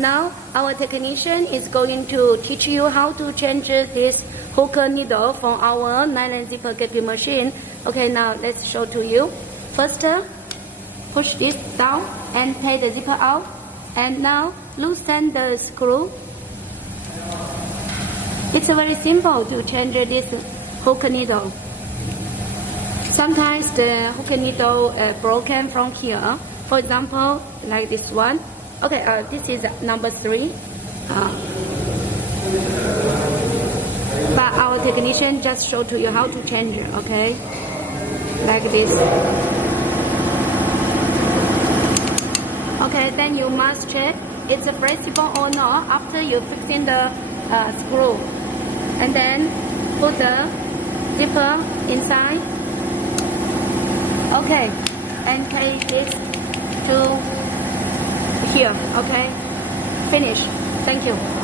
Now our technician is going to teach you how to change this hook needle from our nylon zipper gaping machine. Okay, now let's show to you. First, push this down and take the zipper out. And now loosen the screw. It's very simple to change this hook needle. Sometimes the hook needle broken from here. For example, like this one. Okay, this is number 3. But our technician just showed to you how to change it, okay? Like this. Okay, then you must check it's flexible or not after you fixing the screw. And then put the zipper inside. Okay, and take this to here. Okay, finish. Thank you.